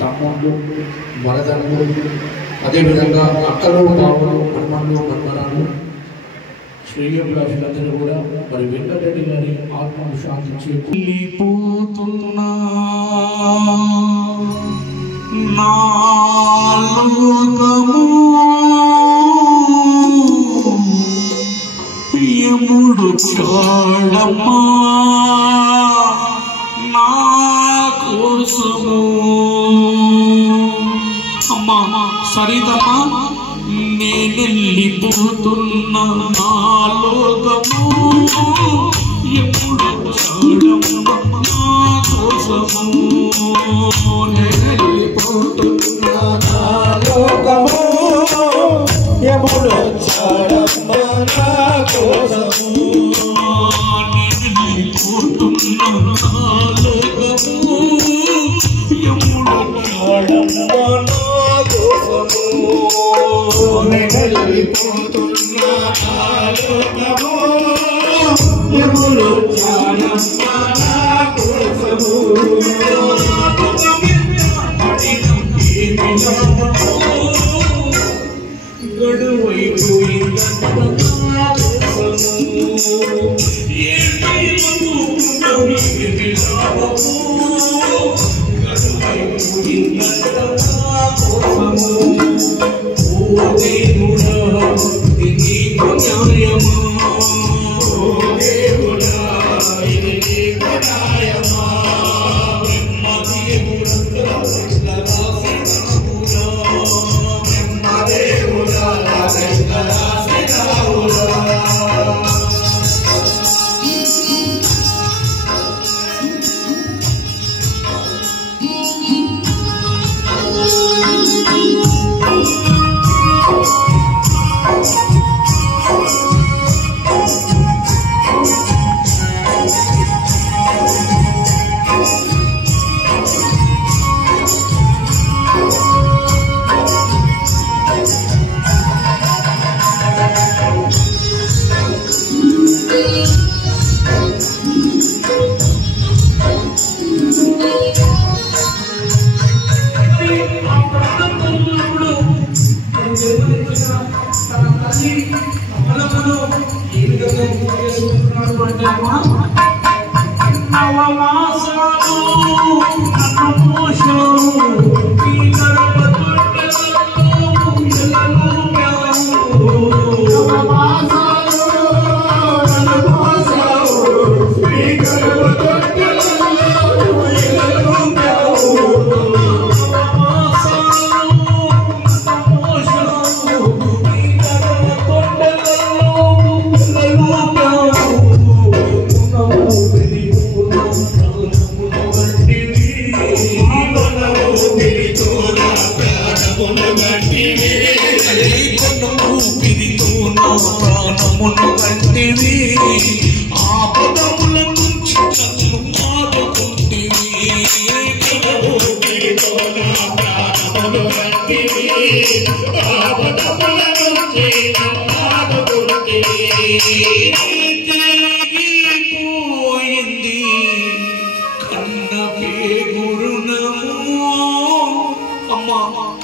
తమ్ముళ్ళు, వరదలు, అదేవిధంగా అక్కలు, బావులు, మన్మన్లు, మన్మరాలు, శ్రేయోభిలాషులందరూ కూడా మరి వెంకటరెడ్డి గారి ఆత్మను శాంతించే వెళ్ళిపోతున్నా నా లోకము యముడు చాడమ్మా నా కోసము. అమ్మా సరితమ్మా నేనెళ్ళిపోతున్నా నా లోకము యముడు చాడమ్మా నా కోసము. నేనెళ్ళిపోతున్నా నా లోకము యముడు చాడమ్మా నా కోసము. నేనెళ్ళిపోతున్నా నా లోకము యముడు చాడమ్మా నా కోసము. నేనెళ్ళిపోతున్నా నా లోకము యముడు చాడమ్మా నా కోసము.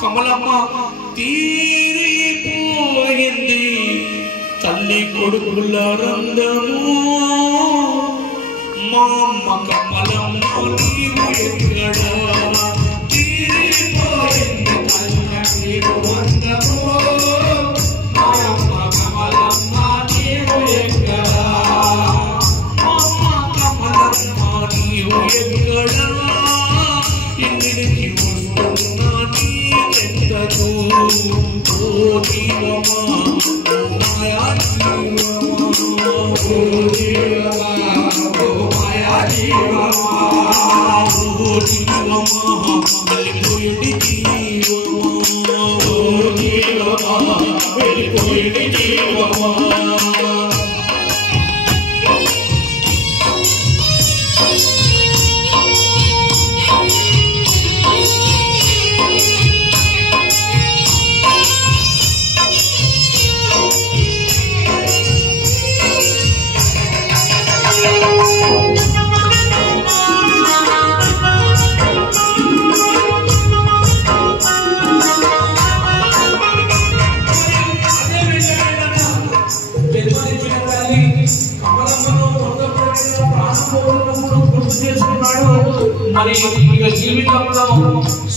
కమలమ్మ తీరిపోయింది తల్లి కొడుకుల రందము. మా అమ్మ కమలమ్మ నీవు ఎక్కడా తీరిపోయింది తల్లి రందము. మా అమ్మ కమలమ్మ నీవు ఎక్కడా మా అమ్మ కమలమ్మ నీవు ఎక్కడా ఇంటికి వస్తున్నా నీ ఎంతకు ఓ జీవమా మాయా జీవమా ఓ జీవమా ఓ మాయా జీవమా ఓ జీవమా వెళ్ళిపోయింది జీవమా ఓ జీవమా వెళ్ళిపోయింది జీవమా. మరి ఇక జీవితంలో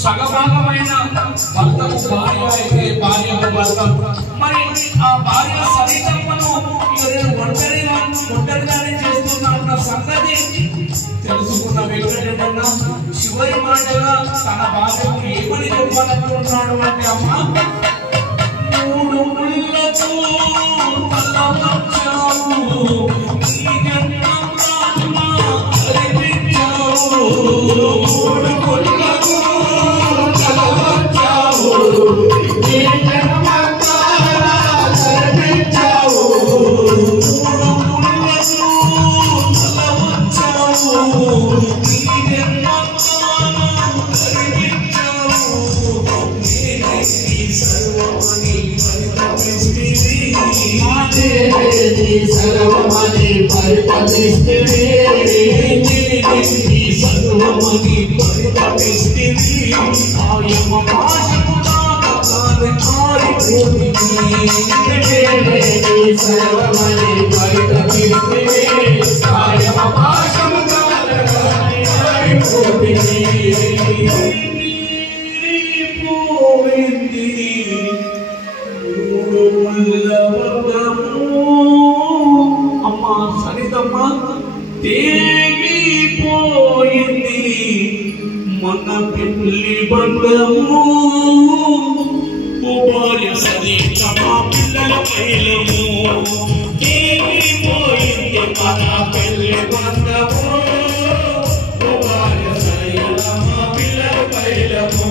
సగభాగమైన భర్తకు భార్య అయితే భార్యకు భర్త, మరి ఆ భార్య సరితమ్మను ఇక నేను ఒంటరిగానే చేస్తున్నా సంగతి తెలుసుకున్న వెంకటరెడ్డన్న చివరి మాటగా తన భార్యకు ఏమని చెప్పాలనుకుంటున్నాడు అంటే, అమ్మ మూడు ముళ్ళతో సర్వమని పరిపతిష్ఠివి సర్వమని పరిపతిష్ఠివి ఆయమ సర్వమని పరిపతిష్ఠివి ఆయమ అమ్మా సరితమ్మ తేగిపోయింది మన పెళ్లి బంధము, భార్య సరితమ్మ పిల్లల పైలము తేగిపోయింది మన పెళ్లి బంధము, భార్య సరితమ్మ పిల్లల పైలము.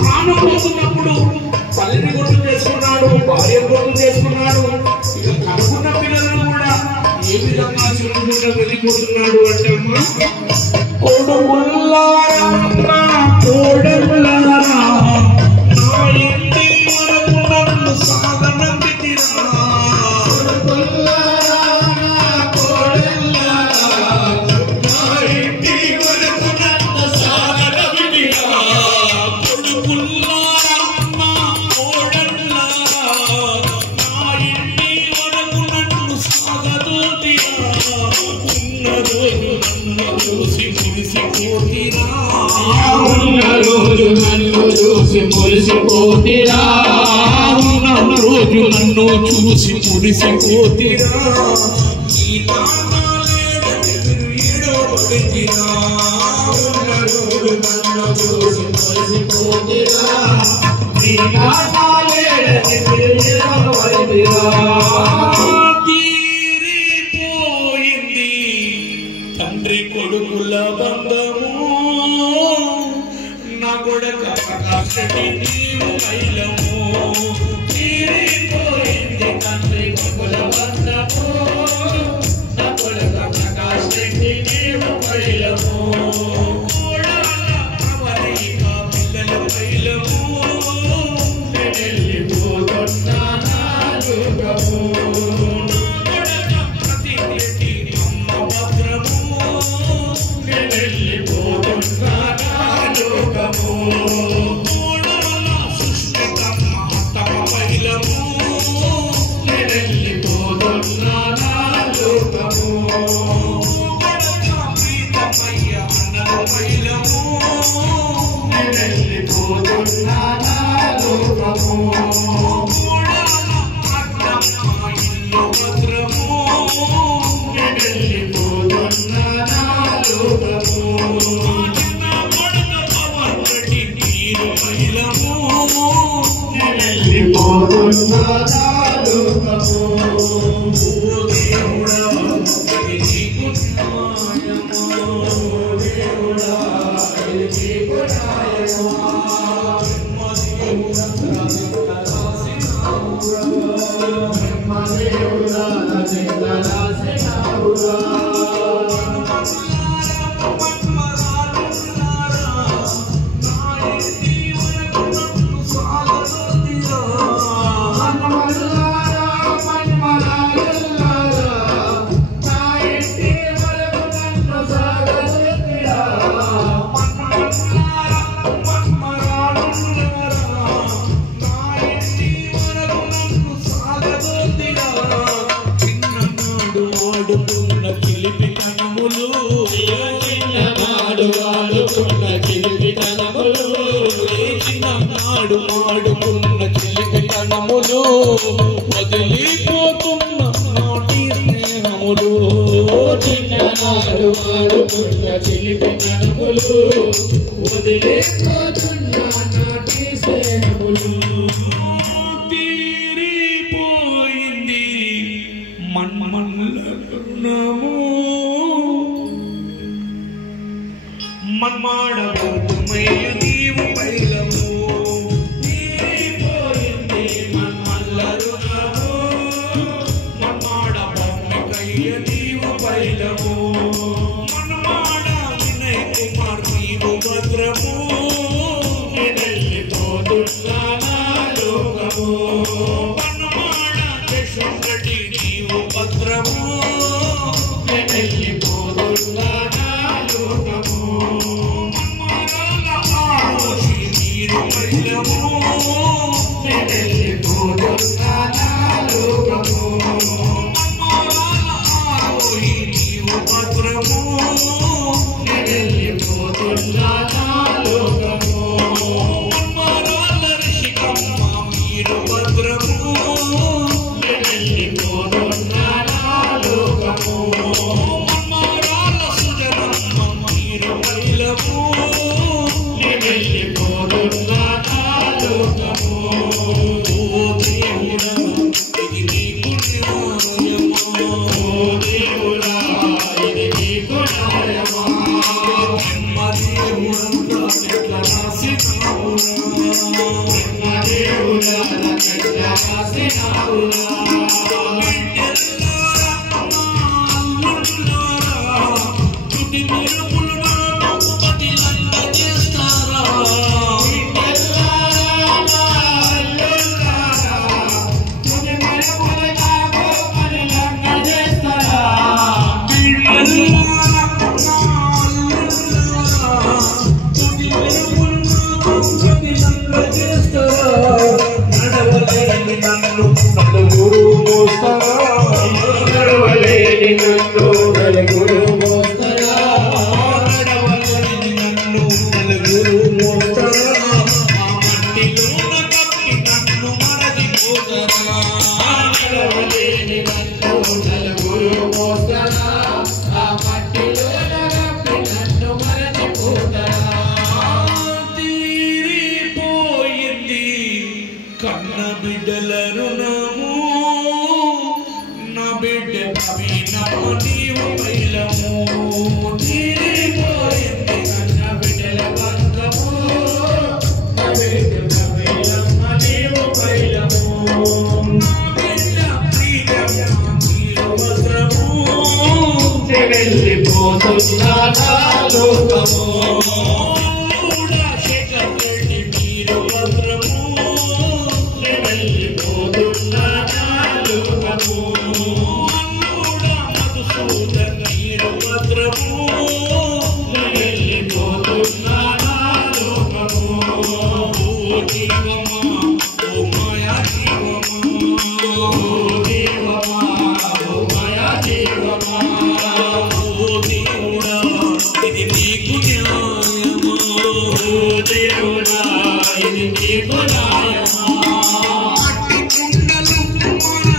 ప్రాణపోతున్నప్పుడు తల్లిని గుర్తు చేసుకున్నాడు, భార్య గుర్తు చేసుకున్నాడు, ఇక కనుకున్న పిల్లలను కూడా ఏ విధంగా చూడకుండా వెళ్ళిపోతున్నాడు అంటే, కొడుకుల్లారా కోడళ్ళారా నా ఇంటి వరకు నన్ను సాగనంపితిరా, రోజు నన్ను చూసి మురిసిపోతిరా, రోజు నన్ను చూసి మురిసిపోతిరా, తీరిపోయింది తండ్రి కొడుకుల బంధము, నా కొడుక ప్రకాశ నీవు కైలము, తీరిపోయింది తండ్రి కొడుకుల బంధము, నా కొడుక ప్రకాశ నీవు కైలము, పిల్లల కైలము వెళ్ళిపోతున్నా నాలుగము, ప్రతి అమ్మ భద్రము వెళ్ళిపోతున్నా నాలుగము, సుష్మితమ్మ తమ పైలము వెళ్ళిపోతున్నా నాలుగము, ప్రీతమయ్య అన్నల పైలము వెళ్ళిపోతున్నా నాలుగము. భద్రము వెళ్ళిపోతున్నా లోకము పవర్పటి నీరు మహిళము వెళ్ళిపోతున్నా లోకము దేవుడా ఇది నీకు న్యాయమా దేవుడా ఇది నీకు న్యాయమా ఆడుకున్న చిలిపితనములు వదిలిపోతున్న నాటి స్నేహములు చిన్ననాడు ఆడుకున్న చిలిపితనములు వదిలిపోతున్న నాటి స్నేహములు తీరిపోయింది మన్మన్లము మన్మాడబోతుమయ్య నీవు పైలము తీరిపోయింది మన్మల్ల రుణము మన్మాడబోమికయ్య నీవు పైలము మన్మాడ వినయ్ కుమార్ నీవు భద్రము వెళ్ళిపోతున్నా లోకము మన్మాడ యశోగడి నీవు భద్రము వెళ్ళిపోతున్నా లోకము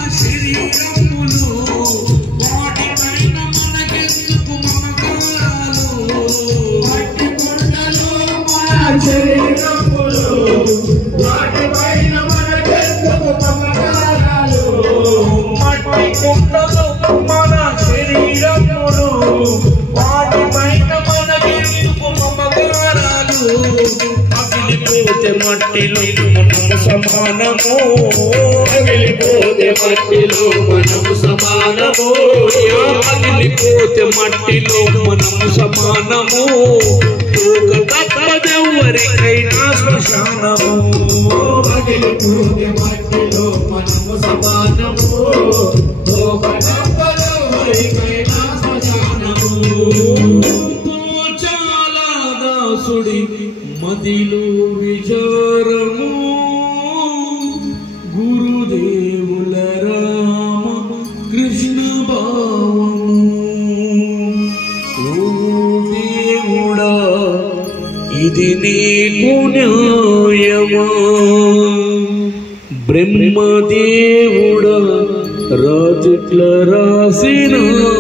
శరీరములు మట్టిలో మనము సమానము పగిలిపోతే మట్టిలో మనము సమానము పగిలిపోతే మట్టిలో మనము సమానము తప్పదెవరికైనా శ్మశానము పగిలిపోతే మట్టిలో మనము సమానము తప్పదెవరికైనా శ్మశానము చాలా దాసుడి మదిలో విచారము గురుదేవుల రామ కృష్ణ భావము ఓ దేవుడా ఇది నీకు న్యాయమా బ్రహ్మదేవుడా రాజుట్ల రాసినవురా